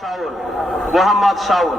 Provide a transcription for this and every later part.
শাওন মোহাম্মদ শাওন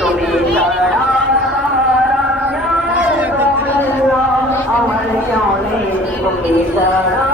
তুমি ছাড়া আমার জানে তুমি ছাড়া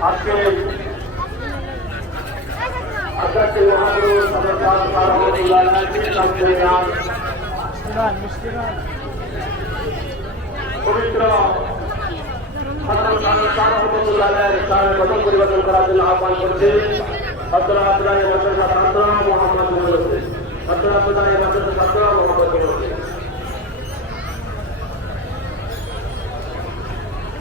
आपके अगर यहाँ के समझदार सारों को बुलाना सबके नाम পবিত্র সাধারণ সাধারণ সাধারণ সাধারণ প্রথম পরিবর্তন করার জন্য আহ্বান করছে ছাত্ররা আব্দুল্লাহ মাদ্রাসা ছাত্র মোহাম্মদ মুরব্বী ছাত্ররা আব্দুল্লাহ মাদ্রাসা ছাত্র মোহাম্মদ মুরব্বী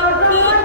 Come on, come on.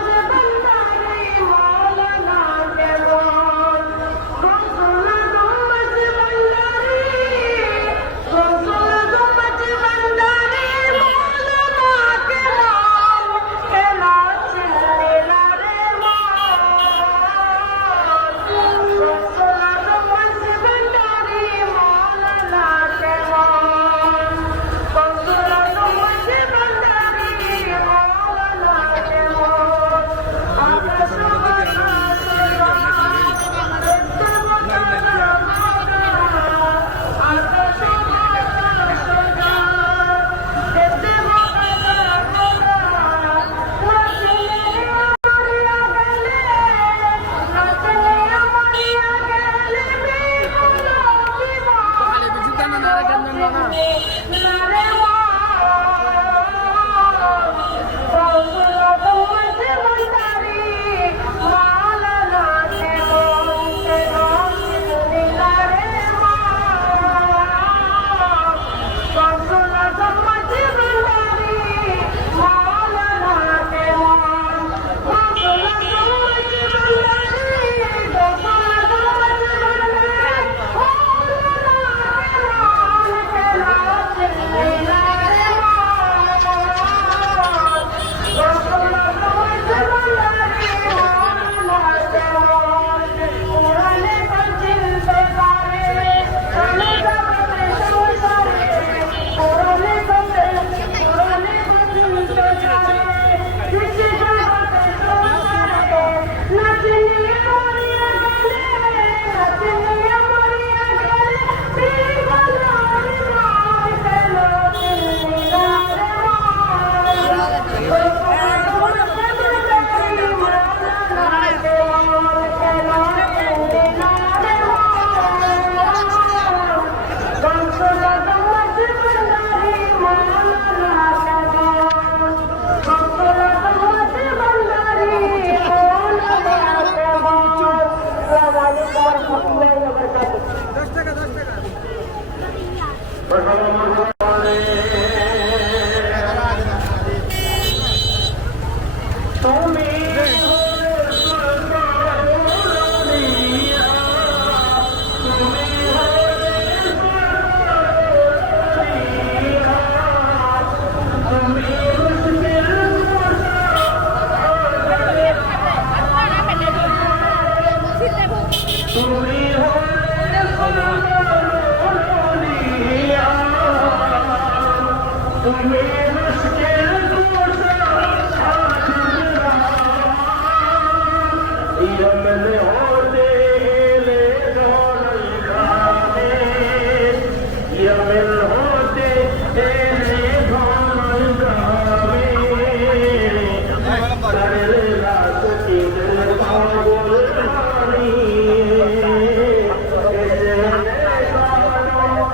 তুমি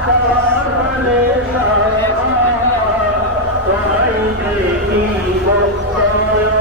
Thank you.